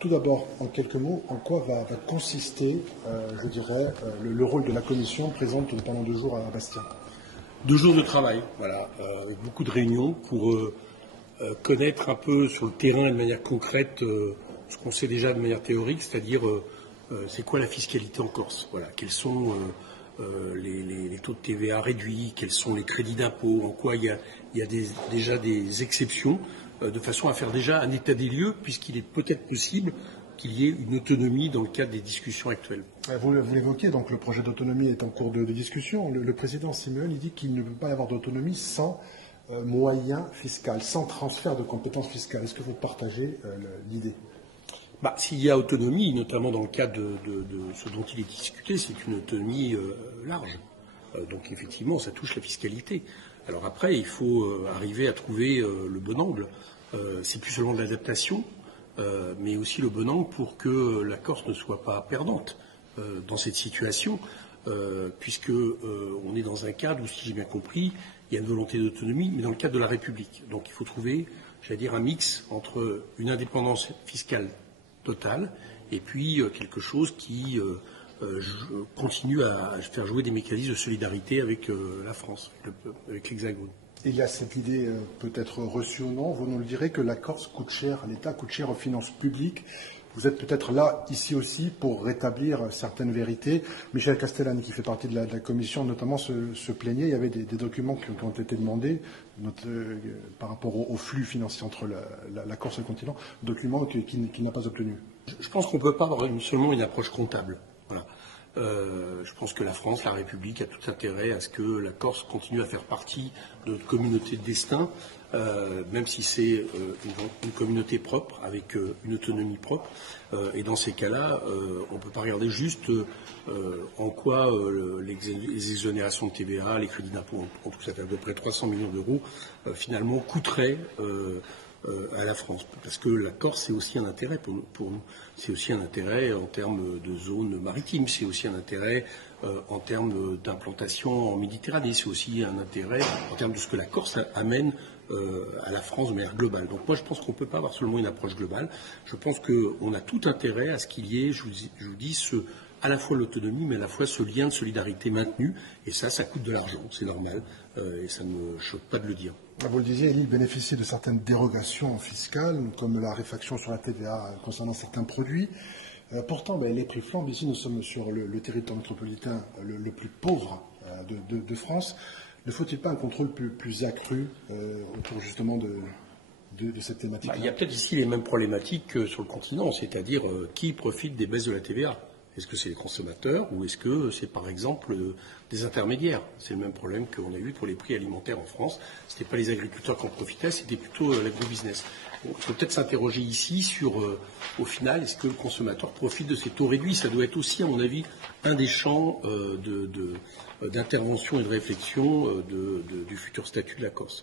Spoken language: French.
tout d'abord, en quelques mots, en quoi va consister, je dirais, le rôle de la Commission présente pendant 2 jours à Bastia? 2 jours de travail, voilà, avec beaucoup de réunions pour connaître un peu sur le terrain et de manière concrète ce qu'on sait déjà de manière théorique, c'est-à-dire c'est quoi la fiscalité en Corse, voilà, quels sont les taux de TVA réduits, quels sont les crédits d'impôt, en quoi il y a déjà des exceptions, de façon à faire déjà un état des lieux, puisqu'il est peut-être possible qu'il y ait une autonomie dans le cadre des discussions actuelles. Vous l'évoquez, donc le projet d'autonomie est en cours de discussion. Le président Simeone, il dit qu'il ne peut pas y avoir d'autonomie sans moyens fiscaux, sans transfert de compétences fiscales. Est-ce que vous partagez l'idée? S'il y a autonomie, notamment dans le cadre de ce dont il est discuté, c'est une autonomie large. Donc effectivement, ça touche la fiscalité. Alors après, il faut arriver à trouver le bon angle. C'est plus seulement de l'adaptation, mais aussi le bon angle pour que la Corse ne soit pas perdante dans cette situation, puisque on est dans un cadre où, si j'ai bien compris, il y a une volonté d'autonomie, mais dans le cadre de la République. Donc il faut trouver, j'allais dire, un mix entre une indépendance fiscale totale et puis quelque chose qui continue à faire jouer des mécanismes de solidarité avec la France, avec l'Hexagone. Il y a cette idée peut-être reçue ou non, vous nous le direz, que la Corse coûte cher, l'État coûte cher aux finances publiques. Vous êtes peut-être là, ici aussi, pour rétablir certaines vérités. Michel Castellani, qui fait partie de la commission, notamment se plaignait. Il y avait des documents qui ont été demandés par rapport au flux financier entre la Corse et le continent, documents qu'il n'a pas obtenus. Je pense qu'on ne peut pas avoir seulement une approche comptable. Voilà. Je pense que la France, la République, a tout intérêt à ce que la Corse continue à faire partie de notre communauté de destin, même si c'est une communauté propre, avec une autonomie propre. Et dans ces cas-là, on ne peut pas regarder juste en quoi les exonérations de TVA, les crédits d'impôt, en tout ça fait à peu près 300 millions d'euros, finalement coûteraient à la France. Parce que la Corse, c'est aussi un intérêt pour nous. C'est aussi un intérêt en termes de zone maritime, c'est aussi un intérêt en termes d'implantation en Méditerranée, c'est aussi un intérêt en termes de ce que la Corse amène à la France de manière globale. Donc moi, je pense qu'on ne peut pas avoir seulement une approche globale. Je pense qu'on a tout intérêt à ce qu'il y ait, je vous dis, à la fois l'autonomie, mais à la fois ce lien de solidarité maintenu. Et ça coûte de l'argent, c'est normal, et ça ne me choque pas de le dire. Vous le disiez, l'île bénéficie de certaines dérogations fiscales, comme la réfaction sur la TVA concernant certains produits. Pourtant, les prix flambent. Ici, nous sommes sur le territoire métropolitain le plus pauvre de France. Ne faut-il pas un contrôle plus accru autour justement de cette thématique? Il y a peut-être ici les mêmes problématiques que sur le continent, c'est-à-dire qui profite des baisses de la TVA? Est-ce que c'est les consommateurs ou est-ce que c'est par exemple des intermédiaires? C'est le même problème qu'on a eu pour les prix alimentaires en France. Ce n'était pas les agriculteurs qui en profitaient, c'était plutôt l'agro-business. Il faut peut-être s'interroger ici sur, au final, est-ce que le consommateur profite de ces taux réduits? Ça doit être aussi, à mon avis, un des champs d'intervention et de réflexion du futur statut de la Corse.